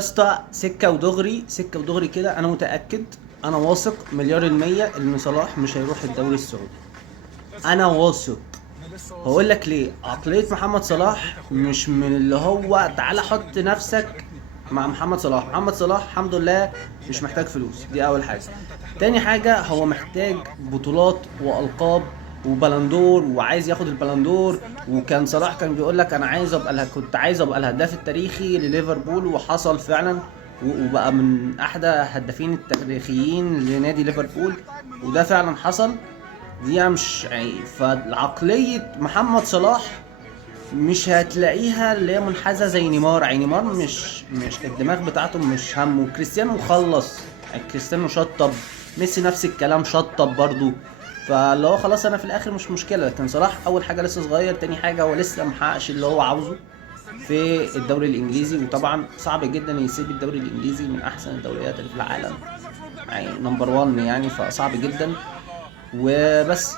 اسطى سكه ودغري سكه ودغري كده، انا متاكد، انا واثق مليار المية ان صلاح مش هيروح الدوري السعودي. انا واثق. هقول لك ليه. عقليه محمد صلاح مش من اللي هو تعالى حط نفسك مع محمد صلاح. محمد صلاح الحمد لله مش محتاج فلوس، دي اول حاجه. تاني حاجه هو محتاج بطولات والقاب وبلندور، وعايز ياخد البلندور. وكان صلاح كان بيقول لك انا عايز ابقى كنت عايز ابقى الهداف التاريخي لليفربول، وحصل فعلا. وبقى من احدى هدافين التاريخيين لنادي ليفربول، وده فعلا حصل. دي مش عيب. فعقلية محمد صلاح مش هتلاقيها اللي هي منحازة زي نيمار. يعني نيمار مش الدماغ بتاعته مش همه. كريستيانو خلص، يعني كريستيانو شطب. ميسي نفس الكلام شطب برضو. فاللي هو خلاص انا في الاخر مش مشكلة. لكن صلاح اول حاجة لسه صغير، تاني حاجة هو لسه محققش اللي هو عاوزه في الدوري الانجليزي. وطبعا صعب جدا يسيب الدوري الانجليزي من احسن الدوريات اللي في العالم، يعني نمبر 1 يعني، فصعب جدا. وبس.